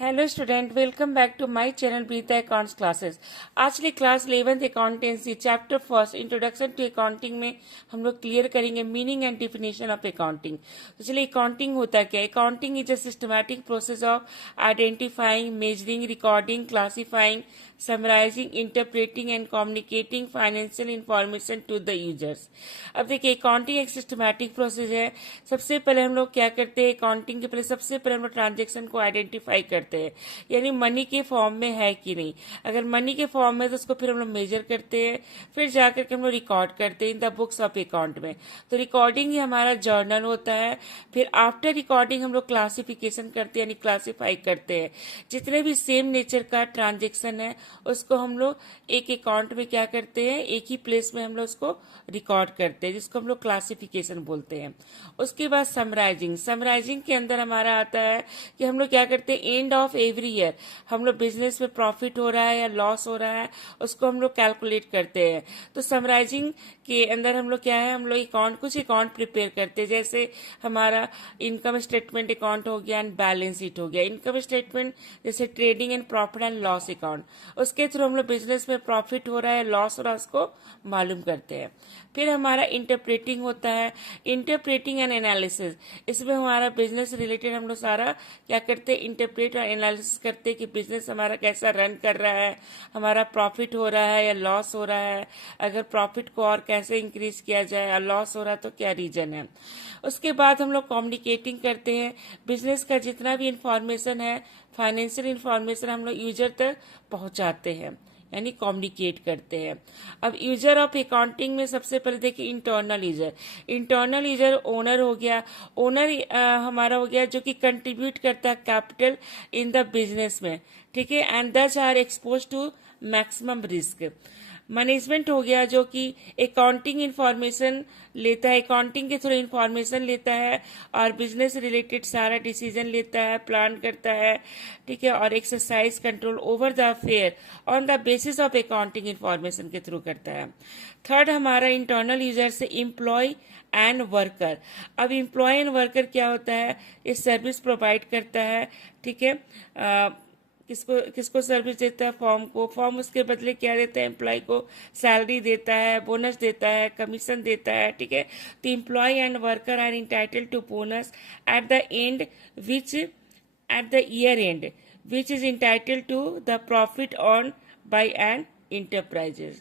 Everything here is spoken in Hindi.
Hello student, welcome back to my channel बीता अकाउंट्स क्लासेस। आज की class 11th accountancy chapter first introduction to accounting में हम लोग क्लियर करेंगे meaning and definition of accounting. तो चलिए, अकाउंटिंग होता क्या है। Accounting is a systematic process of identifying, measuring, recording, classifying, summarising, interpreting and communicating financial information to the users. अब देखिए, अकाउंटिंग एक सिस्टमैटिक प्रोसेस है। सबसे पहले हम लोग क्या करते हैं, अकाउंटिंग के पहले सबसे पहले हम लोग ट्रांजेक्शन को आइडेंटिफाई करते हैं, यानी मनी के फॉर्म में है कि नहीं। अगर मनी के फॉर्म में तो उसको फिर हम लोग मेजर करते हैं, फिर जाकर के हम लोग रिकॉर्ड करते हैं in the books of account में। तो रिकॉर्डिंग ही हमारा जर्नल होता है। फिर आफ्टर रिकॉर्डिंग हम लोग क्लासिफिकेशन करते हैं, यानी क्लासिफाई करते हैं। जितने भी सेम नेचर का ट्रांजेक्शन है उसको हम लोग एक अकाउंट में क्या करते हैं, एक ही प्लेस में हम लोग उसको रिकॉर्ड करते हैं, जिसको हम लोग क्लासिफिकेशन बोलते हैं। उसके बाद समराइजिंग। समराइजिंग के अंदर हमारा आता है कि हम लोग क्या करते हैं, एंड ऑफ एवरी ईयर हम लोग बिजनेस में प्रॉफिट हो रहा है या लॉस हो रहा है उसको हम लोग कैलकुलेट करते हैं। तो समराइजिंग के अंदर हम लोग क्या है, हम लोग कुछ अकाउंट प्रिपेयर करते हैं। जैसे हमारा इनकम स्टेटमेंट अकाउंट हो गया एंड बैलेंस शीट हो गया। इनकम स्टेटमेंट जैसे trading and profit and loss account, उसके थ्रू हम लोग बिजनेस में प्रॉफिट हो रहा है लॉस हो रहा है उसको मालूम करते हैं। फिर हमारा इंटरप्रेटिंग होता है, इंटरप्रेटिंग एंड एनालिसिस। इसमें हमारा बिजनेस रिलेटेड हम लोग सारा क्या करते हैं, इंटरप्रेट और एनालिसिस करते हैं कि बिजनेस हमारा कैसा रन कर रहा है, हमारा प्रॉफिट हो रहा है या लॉस हो रहा है, अगर प्रॉफिट को और कैसे इंक्रीज किया जाए, और लॉस हो रहा है तो क्या रीजन है। उसके बाद हम लोग कम्युनिकेटिंग करते हैं, बिजनेस का जितना भी इंफॉर्मेशन है, फाइनेंशियल इंफॉर्मेशन हम लोग यूजर तक पहुंचाते हैं, यानी कम्युनिकेट करते हैं। अब यूजर ऑफ अकाउंटिंग में सबसे पहले देखिए internal user. Internal user owner हो गया। ओनर हमारा हो गया जो कि कंट्रीब्यूट करता है कैपिटल इन द बिजनेस में, ठीक है, and this are exposed to maximum risk. Management हो गया जो कि अकाउंटिंग इंफॉर्मेशन लेता है, अकाउंटिंग के थ्रू इंफॉर्मेशन लेता है और बिजनेस रिलेटेड सारा डिसीजन लेता है, प्लान करता है, ठीक है, और exercise control over the affair on the basis of accounting information के थ्रू करता है। थर्ड हमारा इंटरनल यूजर से एम्प्लॉय एंड वर्कर। अब एम्प्लॉय एंड वर्कर क्या होता है, ये सर्विस प्रोवाइड करता है, ठीक है, किसको किसको सर्विस देता है, फॉर्म को। फॉर्म उसके बदले क्या देता है, एम्प्लॉय को सैलरी देता है, बोनस देता है, कमीशन देता है, ठीक है। तो employ and worker are entitle to bonus at the end which at the year end which is entitle to the profit on by an enterprises.